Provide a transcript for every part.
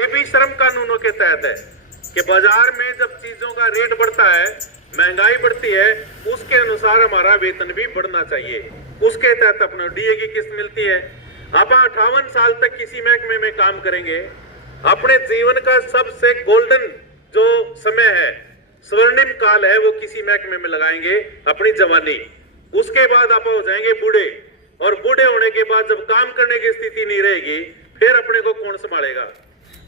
ये भी श्रम कानूनों के तहत है कि बाजार में जब चीजों का रेट बढ़ता है, महंगाई बढ़ती है, उसके अनुसार हमारा वेतन भी बढ़ना चाहिए। उसके तहत अपने डीए की किस्त मिलती है। आप 58 साल तक किसी महकमे में काम करेंगे, अपने जीवन का सबसे गोल्डन जो समय है, स्वर्णिम काल है, वो किसी महकमे में लगाएंगे अपनी जवानी। उसके बाद आप हो जाएंगे बूढ़े, और बूढ़े होने के बाद जब काम करने की स्थिति नहीं रहेगी, फिर अपने को कौन संभालेगा।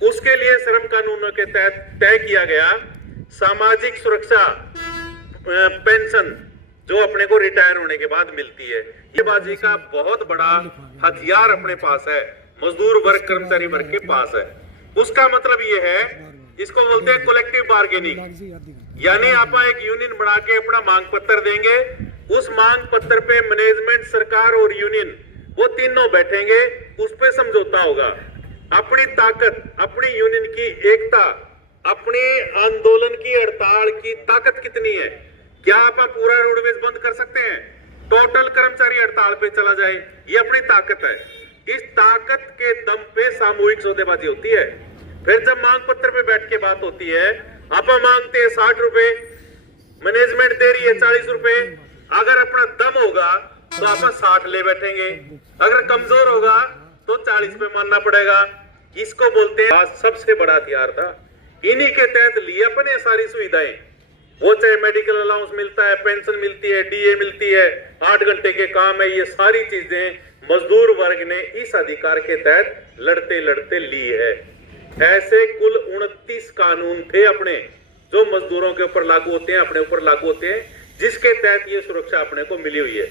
उसके लिए श्रम कानूनों के तहत तय किया गया सामाजिक सुरक्षा पेंशन, जो अपने को रिटायर होने के बाद मिलती है। ये बाजी का बहुत बड़ा हथियार अपने पास है, मजदूर वर्ग, कर्मचारी वर्ग के पास है। उसका मतलब ये है, इसको बोलते हैं कलेक्टिव बार्गेनिंग। यानी आप एक यूनियन बना के अपना मांग पत्र देंगे, उस मांग पत्र पे मैनेजमेंट, सरकार और यूनियन, वो तीनों बैठेंगे, उस पे समझौता होगा। अपनी ताकत, अपनी यूनियन की एकता, अपने आंदोलन की, हड़ताल की ताकत कितनी है। क्या आप पूरा रोडवेज बंद कर सकते हैं? टोटल कर्मचारी हड़ताल पे चला जाए, ये अपनी ताकत है। इस ताकत के दम पे सामूहिक सौदेबाजी होती है। फिर जब मांग पत्र पे बैठ के बात होती है, आप मांगते हैं 60 रुपए, मैनेजमेंट दे रही है 40 रुपए। अगर अपना दम होगा तो आप 60 ले बैठेंगे, अगर कमजोर होगा तो 40 पे मानना पड़ेगा। इसको बोलते हैं सबसे बड़ा हथियार था। इन्हीं के तहत लिए अपने सारी सुविधाएं, वो चाहे मेडिकल अलाउंस मिलता है, पेंशन मिलती है, डीए मिलती है, 8 घंटे के काम है, ये सारी चीजें मजदूर वर्ग ने इस अधिकार के तहत लड़ते लड़ते ली है। ऐसे कुल 29 कानून थे अपने, जो मजदूरों के ऊपर लागू होते हैं, अपने ऊपर लागू होते हैं, जिसके तहत ये सुरक्षा अपने को मिली हुई है।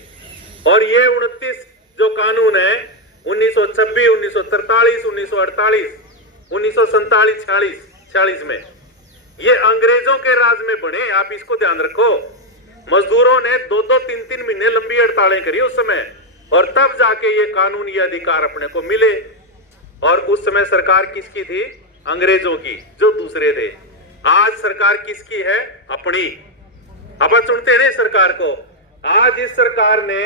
और ये 29 जो कानून है, 1926, 1943, 1948, 1947, 46 में, ये अंग्रेजों के राज में बने। आप इसको ध्यान रखो। मजदूरों ने 2-2, 3-3 महीने लंबी हड़तालें करी उस समय, और तब जाके ये कानून, ये अधिकार अपने को मिले। और उस समय सरकार किसकी थी? अंग्रेजों की, जो दूसरे थे। आज सरकार किसकी है? अपनी। अब चुनते नहीं सरकार को। आज इस सरकार ने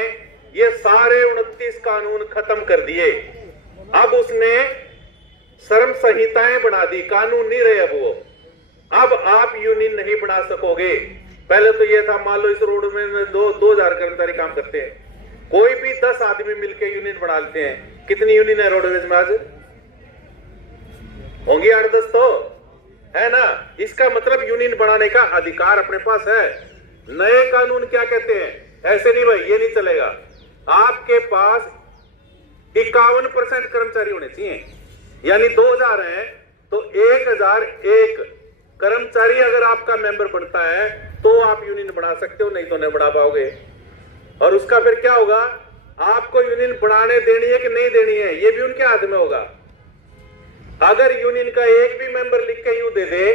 ये सारे 29 कानून खत्म कर दिए। अब उसने श्रम संहिताएं बना दी, कानून नहीं रहे अब वो। अब आप यूनियन नहीं बना सकोगे। पहले तो ये था, मान लो इस रोड में 2000 कर्मचारी काम करते हैं, कोई भी 10 आदमी मिलकर यूनियन बना लेते हैं। कितनी यूनियन है रोडवेज में आज? होंगी 8-10 तो है ना। इसका मतलब यूनियन बनाने का अधिकार अपने पास है। नए कानून क्या कहते हैं? ऐसे नहीं भाई, ये नहीं चलेगा। आपके पास 51% कर्मचारी होने चाहिए, यानी 2000 है तो 1001 कर्मचारी अगर आपका मेंबर बनता है तो आप यूनियन बना सकते हो, नहीं तो नहीं बना पाओगे। और उसका फिर क्या होगा? आपको यूनियन बनाने देनी है कि नहीं देनी है, ये भी उनके हाथ में होगा। अगर यूनियन का एक भी मेंबर लिख के यूं दे दे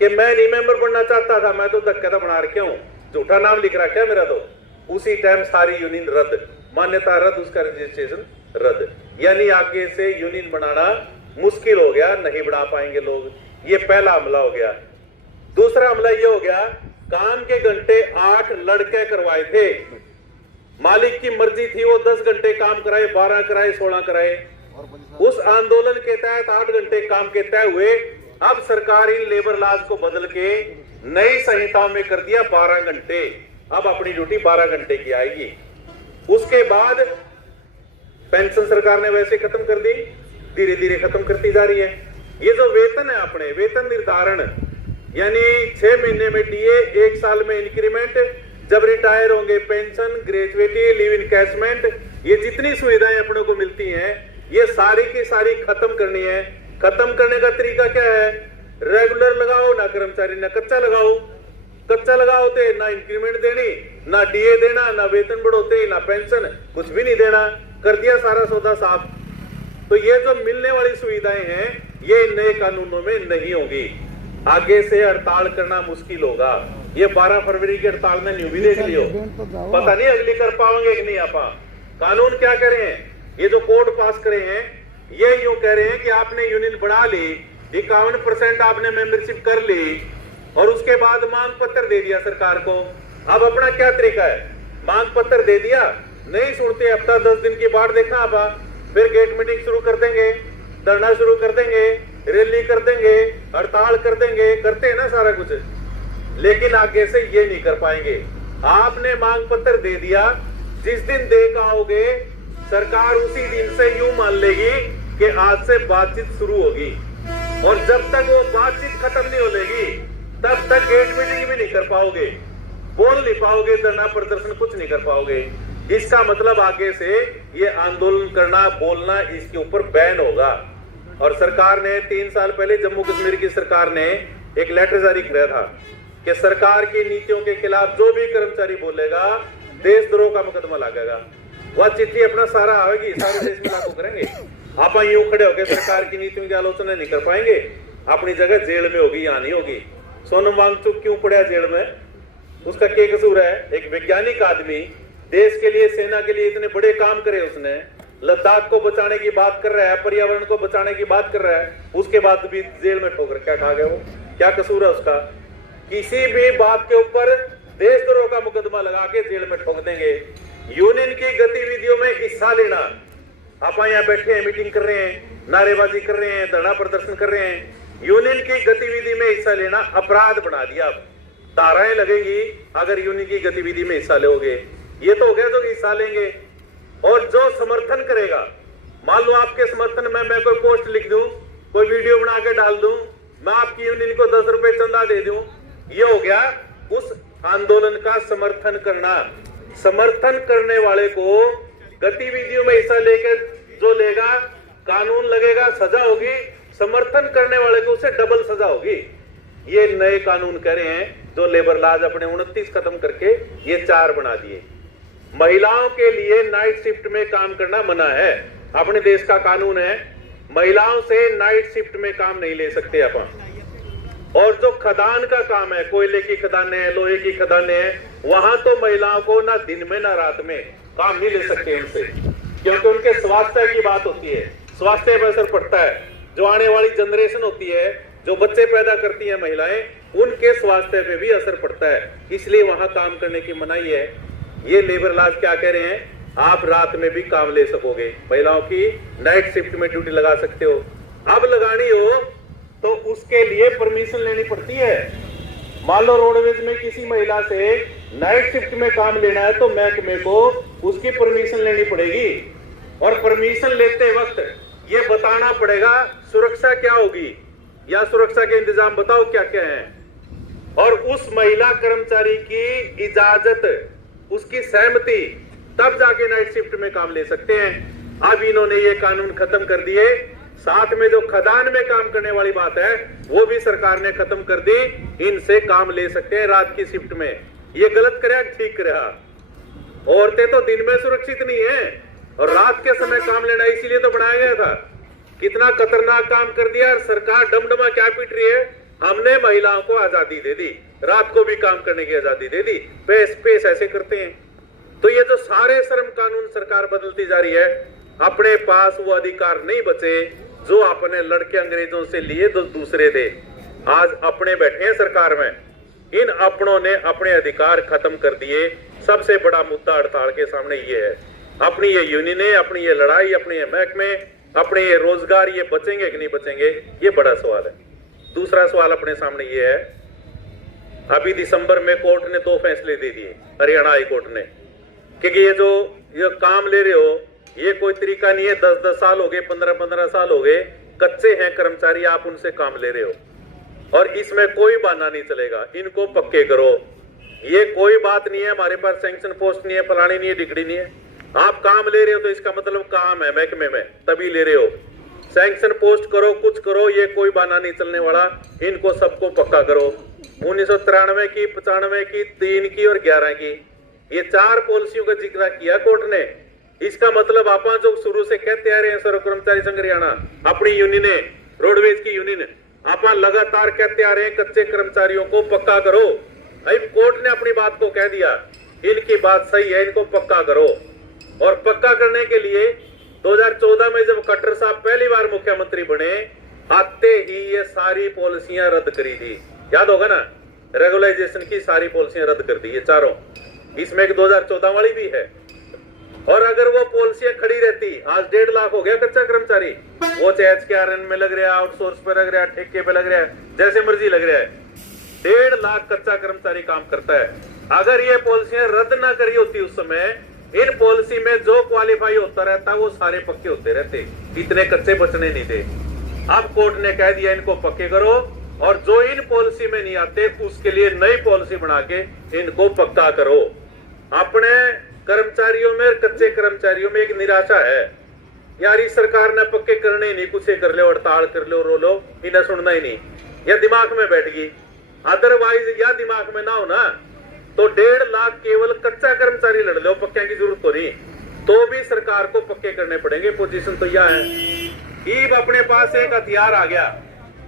कि मैं नहीं मेंबर बनना चाहता था, मैं तो धक्का बना रखे हूं, झूठा नाम लिख रखा है मेरा, तो उसी टाइम सारी यूनियन रद्द, मान्यता रद्द, उसका रजिस्ट्रेशन रद्द। यानी आगे से यूनियन बनाना मुश्किल हो गया, नहीं बना पाएंगे लोग। ये पहला हमला हो गया। दूसरा हमला ये हो गया, काम के घंटे 8 लड़के करवाए थे। मालिक की मर्जी थी, वो 10 घंटे काम कराए, 12 कराए, 16 कराए। उस आंदोलन के तहत 8 घंटे काम के तय हुए। अब सरकार इन लेबर लॉज को बदल के नई संहिताओं में कर दिया 12 घंटे। अब अपनी ड्यूटी 12 घंटे की आएगी। उसके बाद पेंशन सरकार ने वैसे खत्म कर दी, धीरे धीरे खत्म करती जा रही है। ये जो वेतन है अपने, वेतन निर्धारण, यानी 6 महीने में डीए, 1 साल में इंक्रीमेंट, जब रिटायर होंगे पेंशन, ग्रेजुएटी, लीव इनकैशमेंट, ये जितनी सुविधाएं अपने को मिलती हैं, ये सारी की सारी खत्म करनी है। खत्म करने का तरीका क्या है? रेगुलर लगाओ, ना कर्मचारी ना कच्चा लगाओ। कच्चा लगाओ तो ना इंक्रीमेंट देनी, ना डीए देना, ना वेतन बढ़ोते, ना पेंशन, कुछ भी नहीं देना। कर दिया सारा सौदा साफ। तो ये जो मिलने वाली सुविधाएं हैं, ये नए कानूनों में नहीं होगी। आगे से हड़ताल करना मुश्किल होगा। ये 12 फरवरी की हड़ताल में न्यू भी देख लियो, पता नहीं अगली कर पाओगे कि नहीं। आप कानून क्या कह रहे हैं? ये जो कोर्ट पास करे हैं, ये यूं कह रहे हैं कि आपने यूनियन बना ली, 51% आपने मेंबरशिप कर ली, और उसके बाद मांग पत्र दे दिया सरकार को। अब अपना क्या तरीका है? मांग पत्र दे दिया, नहीं सुनते, हफ्ता 10 दिन की बात देखा, आप फिर गेट मीटिंग शुरू कर देंगे, धरना शुरू कर देंगे, रैली कर देंगे, हड़ताल कर देंगे, करते हैं ना सारा कुछ, लेकिन आगे से ये नहीं कर पाएंगे। आपने मांग पत्र दे दिया, जिस दिन दे के आओगे सरकार उसी दिन से यूं मान लेगी कि आज से बातचीत शुरू होगी, और जब तक वो बातचीत खत्म नहीं होगी तब तक गेट मीटिंग भी नहीं कर पाओगे, बोल नहीं पाओगे, धरना प्रदर्शन कुछ नहीं कर पाओगे। इसका मतलब आगे से ये आंदोलन करना, बोलना, इसके ऊपर बैन होगा। और सरकार ने 3 साल पहले जम्मू कश्मीर की सरकार ने एक लेटर जारी किया था कि सरकार की नीतियों के खिलाफ जो भी कर्मचारी बोलेगा देशद्रोह का मुकदमा लगेगा। वह चिट्ठी अपना सारा आएगी, सारे देश में लागू करेंगे। आप यूं खड़े होकर सरकार की नीतियों की आलोचना नहीं कर पाएंगे, अपनी जगह जेल में होगी, यहाँ नहीं होगी। सोनम वांगचुक क्यों पड़ा जेल में, उसका क्या कसूर है? एक वैज्ञानिक आदमी, देश के लिए, सेना के लिए इतने बड़े काम करे, उसने लद्दाख को बचाने की बात कर रहा है, पर्यावरण को बचाने की बात कर रहा है, उसके बाद भी जेल में ठोकर क्या खा गया? वो क्या कसूर है उसका? किसी भी बात के ऊपर देशद्रोह का मुकदमा लगा के जेल में ठोक देंगे। यूनियन की गतिविधियों में हिस्सा लेना, आप यहाँ बैठे हैं, मीटिंग कर रहे हैं, नारेबाजी कर रहे हैं, धरना प्रदर्शन कर रहे हैं, यूनियन की गतिविधि में हिस्सा लेना अपराध बना दिया। धाराएं लगेंगी अगर यूनियन की गतिविधि में हिस्सा लोगे। ये तो हो गया जो हिस्सा लेंगे। और जो समर्थन करेगा, मान लो आपके समर्थन में मैं कोई पोस्ट लिख दूं, कोई वीडियो बना के डाल दूं, मैं आपकी यूनियन को 10 रुपए चंदा दे दूं, ये हो गया उस आंदोलन का समर्थन करना। समर्थन करने वाले को गतिविधियों में हिस्सा लेकर जो लेगा, कानून लगेगा, सजा होगी। समर्थन करने वाले को उसे डबल सजा होगी। ये नए कानून कह रहे हैं, जो लेबर लॉज अपने 29 खत्म करके ये 4 बना दिए। महिलाओं के लिए नाइट शिफ्ट में काम करना मना है, अपने देश का कानून है। महिलाओं से नाइट शिफ्ट में काम नहीं ले सकते अपन। और जो खदान का काम है, कोयले की खदानें हैं, लोहे की खदानें हैं, वहां तो महिलाओं को ना दिन में ना रात में काम नहीं ले सकते उनसे, क्योंकि उनके स्वास्थ्य की बात होती है, स्वास्थ्य पर असर पड़ता है। जो आने वाली जनरेशन होती है, जो बच्चे पैदा करती हैं महिलाएं, उनके स्वास्थ्य पे भी असर पड़ता है, इसलिए वहां काम करने की मनाही है। ये लेबर लॉज क्या कह रहे हैं, आप रात में भी काम ले सकोगे, महिलाओं की नाइट शिफ्ट में ड्यूटी लगा सकते हो। अब लगानी हो तो उसके लिए परमिशन लेनी पड़ती है। मान लो रोडवेज में किसी महिला से नाइट शिफ्ट में काम लेना है तो महकमे को उसकी परमिशन लेनी पड़ेगी, और परमिशन लेते वक्त ये बताना पड़ेगा सुरक्षा क्या होगी, या सुरक्षा के इंतजाम बताओ क्या क्या हैं, और उस महिला कर्मचारी की इजाजत, उसकी सहमति, तब जाके नाइट शिफ्ट में काम ले सकते हैं। अब इन्होंने ये कानून खत्म कर दिए। साथ में जो खदान में काम करने वाली बात है वो भी सरकार ने खत्म कर दी, इनसे काम ले सकते हैं रात की शिफ्ट में। ये गलत करे, ठीक करे? औरतें तो दिन में सुरक्षित नहीं है, और रात के समय काम लेना इसीलिए तो बनाया गया था। कितना खतरनाक काम कर दिया, और सरकार डमडमा क्या पीट रही है, हमने महिलाओं को आजादी दे दी, रात को भी काम करने की आजादी दे दी। पेश पेश ऐसे करते हैं। तो ये जो सारे श्रम कानून सरकार बदलती जा रही है, अपने पास वो अधिकार नहीं बचे जो अपने लड़के अंग्रेजों से लिए तो दूसरे दे। आज अपने बैठे हैं सरकार में, इन अपनों ने अपने अधिकार खत्म कर दिए। सबसे बड़ा मुद्दा हड़ताल के सामने ये है, अपनी ये यूनियनें, अपनी ये लड़ाई, अपने ये महकमे, अपने ये रोजगार, ये बचेंगे कि नहीं बचेंगे, ये बड़ा सवाल है। दूसरा सवाल अपने सामने ये है, अभी दिसंबर में कोर्ट ने 2 फैसले दे दिए, हरियाणा हाई कोर्ट ने, क्योंकि ये काम ले रहे हो, ये कोई तरीका नहीं है। 10-10 साल हो गए, 15-15 साल हो गए, कच्चे हैं कर्मचारी, आप उनसे काम ले रहे हो, और इसमें कोई बहाना नहीं चलेगा, इनको पक्के करो। ये कोई बात नहीं है, हमारे पास सैंक्शन पोस्ट नहीं है, फलानी नहीं है, डिग्री नहीं है। आप काम ले रहे हो तो इसका मतलब काम है महकमे में, तभी ले रहे हो। सैंक्शन पोस्ट करो, कुछ करो, ये कोई बहाना नहीं चलने वाला। इनको सबको पक्का करो। 1993 की, 95 की, 3 की और 11 की, ये 4 पॉलिसियों का जिक्र किया कोर्ट ने। इसका मतलब आप जो शुरू से कहते आ रहे हैं, सर्व कर्मचारी संघ हरियाणा, अपनी यूनियन है, रोडवेज की यूनियन, आप लगातार कहते आ रहे हैं कच्चे कर्मचारियों को पक्का करो। अब कोर्ट ने अपनी बात को कह दिया, इनकी बात सही है, इनको पक्का करो। और पक्का करने के लिए 2014 में जब खट्टर साहब पहली बार मुख्यमंत्री बने, आते ही ये सारी पॉलिसियां रद्द करी थी, याद होगा ना, रेगुलाइजेशन की सारी पॉलिसियां रद्द कर दी ये चारों। इसमें एक 2014 वाली भी है। और अगर वो पॉलिसियां खड़ी रहती, आज 1.5 लाख हो गया कच्चा कर्मचारी, वो चाहे HKRN में लग रहा है, आउटसोर्स पे लग रहा है, ठेके पे लग रहा है, जैसे मर्जी लग रहा है, 1.5 लाख कच्चा कर्मचारी काम करता है। अगर ये पॉलिसियां रद्द ना करी होती उस समय, इन पॉलिसी में जो क्वालिफाई होता रहता वो सारे पक्के होते रहते, इतने कच्चे बचने नहीं थे। अब कोर्ट ने कह दिया इनको पक्के करो, और जो इन पॉलिसी में नहीं आते उसके लिए नई पॉलिसी बना के इनको पक्का करो। अपने कर्मचारियों में, कच्चे कर्मचारियों में एक निराशा है, यार इस सरकार ने पक्के करने ही नहीं, कुछ कर लो, हड़ताल कर लो, रो लो, इन्हें सुनना ही नहीं, यह दिमाग में बैठ गई। अदरवाइज यह दिमाग में ना हो ना तो 1.5 लाख केवल कच्चा कर्मचारी लड़ लो, पक्के की जरूरत तो नहीं, तो भी सरकार को पक्के करने पड़ेंगे। पोजीशन तो यह है। ईब अपने पास एक हथियार आ गया,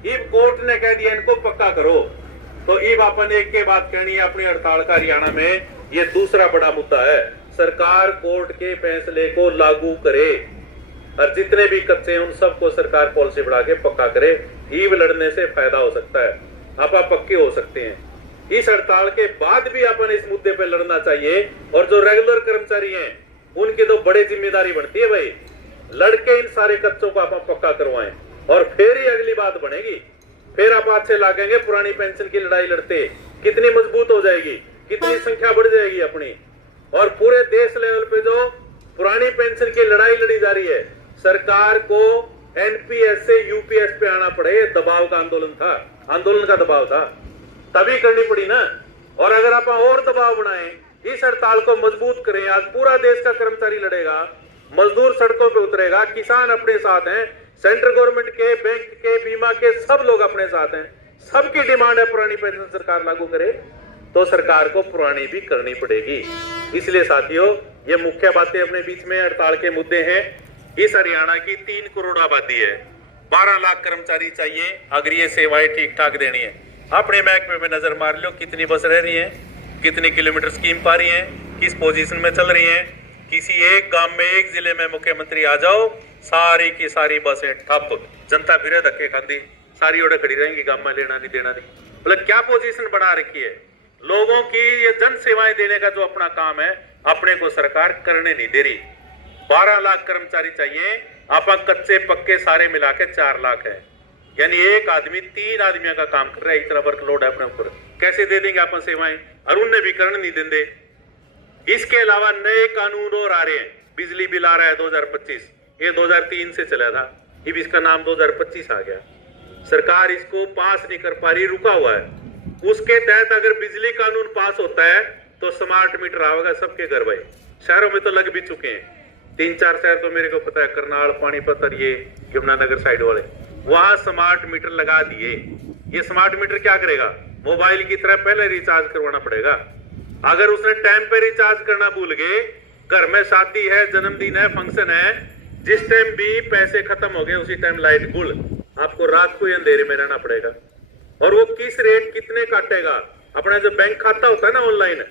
ईब कोर्ट ने कह दिया इनको पक्का करो, तो ईब अपन एक के बाद कहनी है अपनी हड़ताल का हरियाणा में। ये दूसरा बड़ा मुद्दा है, सरकार कोर्ट के फैसले को लागू करे और जितने भी कच्चे हैं उन सबको सरकार पॉलिसी बढ़ा के पक्का करे। ईब लड़ने से फायदा हो सकता है, आप पक्के हो सकते हैं। इस हड़ताल के बाद भी अपन इस मुद्दे पे लड़ना चाहिए, और जो रेगुलर कर्मचारी हैं उनकी तो बड़ी जिम्मेदारी बनती है भाई, लड़के इन सारे कच्चों को आप पक्का करवाएं, और फिर ही अगली बात बनेगी, फिर आप अच्छे लागेंगे। पुरानी पेंशन की लड़ाई लड़ते कितनी मजबूत हो जाएगी, कितनी संख्या बढ़ जाएगी अपनी, और पूरे देश लेवल पे जो पुरानी पेंशन की लड़ाई लड़ी जा रही है, सरकार को NPS से UPS पे आना पड़े, दबाव का आंदोलन था, आंदोलन का दबाव था, तभी करनी पड़ी ना। और अगर आप और दबाव बनाएं, इस हड़ताल को मजबूत करें, आज पूरा देश का कर्मचारी लड़ेगा, मजदूर सड़कों पे उतरेगा, किसान अपने साथ हैं, सेंट्रल गवर्नमेंट के, बैंक के, बीमा के सब लोग अपने साथ हैं, सबकी डिमांड है पुरानी पेंशन सरकार लागू करे, तो सरकार को पुरानी भी करनी पड़ेगी। इसलिए साथियों, ये मुख्य बातें अपने बीच में हड़ताल के मुद्दे हैं। इस हरियाणा की 3 करोड़ आबादी है, 12 लाख कर्मचारी चाहिए अगर ये सेवाएं ठीक ठाक देनी है। अपने महकमे में नजर मार लो, कितनी बस रह रही है, कितनी किलोमीटर स्कीम पा रही है, किस पोजीशन में चल रही है। किसी एक गांव में, एक जिले में मुख्यमंत्री आ जाओ, सारी की सारी बसें ठप, जनता फिर धक्के खाती, सारी ओडे खड़ी रहेंगी, गांव में लेना नहीं देना नहीं। मतलब क्या पोजीशन बना रखी है लोगों की। ये जन सेवाएं देने का जो अपना काम है, अपने को सरकार करने नहीं दे रही। 12 लाख कर्मचारी चाहिए, आप कच्चे पक्के सारे मिला के 4 लाख है, यानी एक आदमी 3 आदमियों का काम कर रहा है। इतना वर्कलोड है अपने ऊपर, कैसे दे देंगे अपन सेवाएं, और उनने भी करने नहीं देंगे। इसके अलावा नए कानून और आ रहे हैं, बिजली बिल आ रहा है 2025, ये 2003 से चला था, अब इसका नाम 2025 आ गया। सरकार इसको पास नहीं कर पा रही, रुका हुआ है। उसके तहत अगर बिजली कानून पास होता है तो स्मार्ट मीटर आएगा सबके घर भाई। शहरों में तो लग भी चुके हैं, 3-4 शहर तो मेरे को पता है, करनाल, पानीपत और ये यमुनानगर साइड वाले, वहां स्मार्ट मीटर लगा दिए। ये स्मार्ट मीटर क्या करेगा, मोबाइल की तरह पहले रिचार्ज करवाना पड़ेगा। अगर उसने टाइम पे रिचार्ज करना भूल गए, घर में शादी है, जन्मदिन है, फंक्शन है, जिस टाइम भी पैसे खत्म हो गए उसी टाइम लाइट गुल, आपको रात को अंधेरे में रहना पड़ेगा। और वो किस रेट कितने काटेगा, अपना जो बैंक खाता होता है ना ऑनलाइन,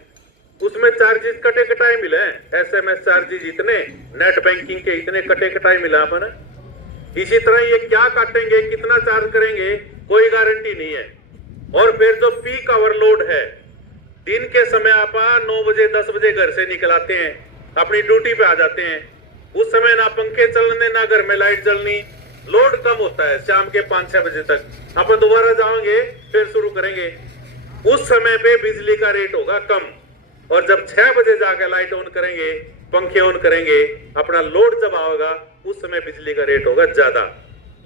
उसमें चार्जेस कटे कटाए मिले, SMS चार्जेस इतने, नेट बैंकिंग के इतने कटे कटाए मिला अपन। इसी तरह ये क्या काटेंगे, कितना चार्ज करेंगे, कोई गारंटी नहीं है। और फिर जो पीक ओवरलोड है, दिन के समय आप 9 बजे 10 बजे घर से निकल आते हैं, अपनी ड्यूटी पे आ जाते हैं, उस समय ना पंखे चलने ना घर में लाइट जलनी, लोड कम होता है। शाम के 5-6 बजे तक अपन दोबारा जाएंगे, फिर शुरू करेंगे, उस समय पे बिजली का रेट होगा कम। और जब 6 बजे जाकर लाइट ऑन करेंगे, पंखे ऑन करेंगे, अपना लोड जब आएगा उस समय बिजली का रेट होगा ज्यादा।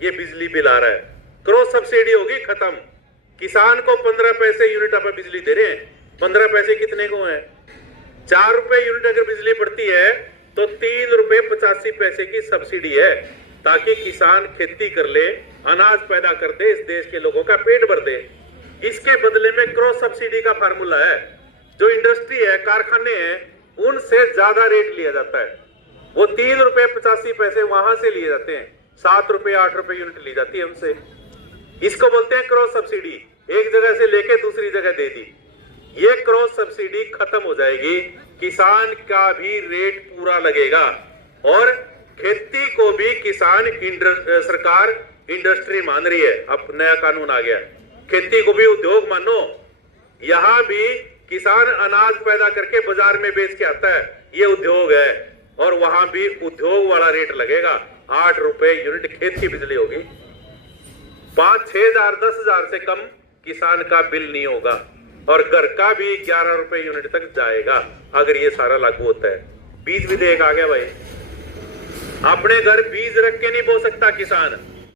ये बिजली बिल आ रहा है, क्रॉस सब्सिडी होगी खत्म। किसान को 15 पैसे यूनिट आप बिजली दे रहे हैं, 15 पैसे कितने को है, 4 रुपए यूनिट अगर बिजली पड़ती है तो 3 रुपए 85 पैसे की सब्सिडी है, ताकि किसान खेती कर ले, अनाज पैदा कर दे, इस देश के लोगों का पेट भर दे। इसके बदले में क्रॉस सब्सिडी का फार्मूला है, जो इंडस्ट्री है, कारखाने हैं, उनसे ज्यादा रेट लिया जाता है। वो 3 रुपए 85 पैसे वहां से लिए जाते हैं, 7 रुपए 8 रुपए यूनिट ली जाती है उनसे। इसको बोलते हैं क्रॉस सब्सिडी, एक जगह से लेके दूसरी जगह दे दी। ये क्रॉस सब्सिडी खत्म हो जाएगी, किसान का भी रेट पूरा लगेगा, और खेती को भी किसान सरकार इंडस्ट्री मान रही है। अब नया कानून आ गया, खेती को भी उद्योग मानो। यहाँ भी किसान अनाज पैदा करके बाजार में बेच के आता है, ये उद्योग है। और वहां भी उद्योग वाला रेट लगेगा। 8 रुपए यूनिट खेत की बिजली होगी। 5-6 हजार 10 हजार से कम किसान का बिल नहीं होगा और घर का भी 11 रुपए यूनिट तक जाएगा अगर ये सारा लागू होता है। बीज विधेयक आ गया भाई। अपने घर बीज रख के नहीं बो सकता किसान।